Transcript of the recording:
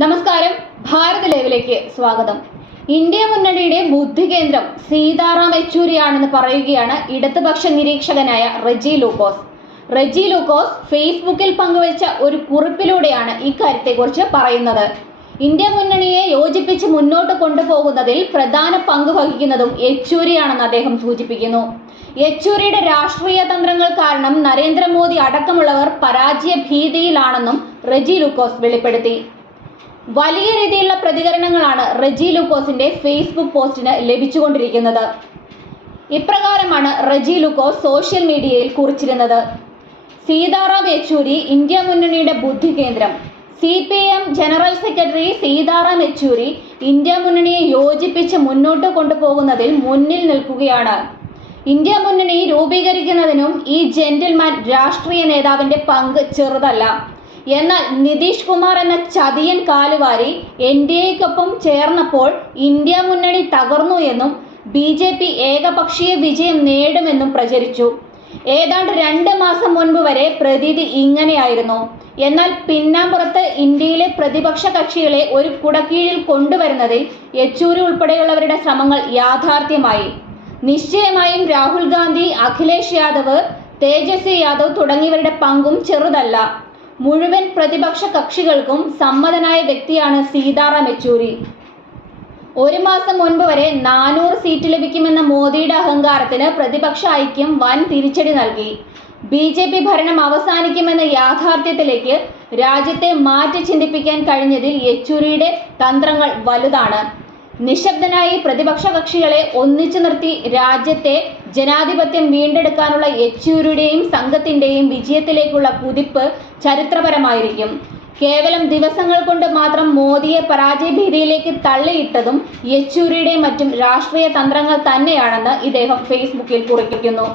നമസ്കാരം, ഭാരത് ലൈവിലേക്ക് സ്വാഗതം. ഇന്ത്യ മുന്നണിയുടെ ബുദ്ധി കേന്ദ്രം സീതാറാം യെച്ചൂരിയാണെന്ന് പറയുകയാണ് ഇടതുപക്ഷ നിരീക്ഷകനായ റെജി ലൂക്കോസ്. റെജി ലൂക്കോസ് ഫേസ്ബുക്കിൽ പങ്കുവച്ച ഒരു കുറിപ്പിലൂടെയാണ് ഇക്കാര്യത്തെക്കുറിച്ച് പറയുന്നത്. ഇന്ത്യ മുന്നണിയെ യോജിപ്പിച്ച് മുന്നോട്ട് കൊണ്ടുപോകുന്നതിൽ പ്രധാന പങ്ക് വഹിക്കുന്നതും യെച്ചൂരിയാണെന്ന് അദ്ദേഹം സൂചിപ്പിക്കുന്നു. യെച്ചൂരിയുടെ രാഷ്ട്രീയ തന്ത്രങ്ങൾ കാരണം നരേന്ദ്രമോദി അടക്കമുള്ളവർ പരാജയ ഭീതിയിലാണെന്നും റെജി ലൂക്കോസ് വെളിപ്പെടുത്തി. വലിയ രീതിയിലുള്ള പ്രതികരണങ്ങളാണ് റെജി ലൂക്കോസിന്റെ ഫേസ്ബുക്ക് പോസ്റ്റിന് ലഭിച്ചുകൊണ്ടിരിക്കുന്നത്. ഇപ്രകാരമാണ് റെജി ലൂക്കോസ് സോഷ്യൽ മീഡിയയിൽ കുറിച്ചിരുന്നത്. സീതാറാം യെച്ചൂരി ഇന്ത്യ മുന്നണിയുടെ ബുദ്ധി കേന്ദ്രം. CPM general secretary Sitaram Yechury India മുന്നണിയെ യോജിപ്പിച്ച് മുന്നോട്ട് കൊണ്ടുപോകുന്നതിൽ മുന്നിൽ നിൽക്കുകയാണ്. ഇന്ത്യ മുന്നണി രൂപീകരിക്കുന്നതിനും ഈ ജെന്റിൽമാൻ രാഷ്ട്രീയ നേതാവിന്റെ പങ്ക് ചെറുതല്ല. എന്നാൽ നിതീഷ് കുമാർ എന്ന ചതിയൻ കാലുവാരി NDAയ്ക്കൊപ്പം ചേർന്നപ്പോൾ ഇന്ത്യ മുന്നണി തകർന്നു എന്നും BJP ഏകപക്ഷീയ വിജയം നേടുമെന്നും പ്രചരിച്ചു. ഏതാണ്ട് 2 മാസം മുൻപ് വരെ പ്രതീതി ഇങ്ങനെയായിരുന്നു. എന്നാൽ പിന്നാമ്പുറത്ത് ഇന്ത്യയിലെ പ്രതിപക്ഷ കക്ഷികളെ ഒരു കുടക്കീഴിൽ കൊണ്ടുവരുന്നതിൽ യെച്ചൂരി ഉൾപ്പെടെയുള്ളവരുടെ ശ്രമങ്ങൾ യാഥാർത്ഥ്യമായി. നിശ്ചയമായും രാഹുൽ ഗാന്ധി, അഖിലേഷ് യാദവ്, തേജസ്വി യാദവ് തുടങ്ങിയവരുടെ പങ്കും ചെറുതല്ല. മുഴുവൻ പ്രതിപക്ഷ കക്ഷികൾക്കും സമ്മതനായ വ്യക്തിയാണ് സീതാറാം യെച്ചൂരി. 1 മാസം മുൻപ് വരെ 400 സീറ്റ് ലഭിക്കുമെന്ന മോദിയുടെ അഹങ്കാരത്തിന് പ്രതിപക്ഷ ഐക്യം വൻ തിരിച്ചടി നൽകി. BJP ഭരണം അവസാനിക്കുമെന്ന യാഥാർത്ഥ്യത്തിലേക്ക് രാജ്യത്തെ മാറ്റി ചിന്തിപ്പിക്കാൻ കഴിഞ്ഞതിൽ യെച്ചൂരിയുടെ തന്ത്രങ്ങൾ വലുതാണ്. നിശബ്ദനായി പ്രതിപക്ഷ കക്ഷികളെ ഒന്നിച്ചു നിർത്തി രാജ്യത്തെ ജനാധിപത്യം വീണ്ടെടുക്കാനുള്ള യെച്ചൂരിയുടെയും സംഘത്തിന്റെയും വിജയത്തിലേക്കുള്ള കുതിപ്പ് ചരിത്രപരമായിരിക്കും. കേവലം ദിവസങ്ങൾ കൊണ്ട് മാത്രം മോദിയെ പരാജയഭീതിയിലേക്ക് തള്ളിയിട്ടതും യെച്ചൂരിയുടെയും മറ്റും രാഷ്ട്രീയ തന്ത്രങ്ങൾ തന്നെയാണെന്ന് ഇദ്ദേഹം ഫേസ്ബുക്കിൽ കുറിക്കുന്നു.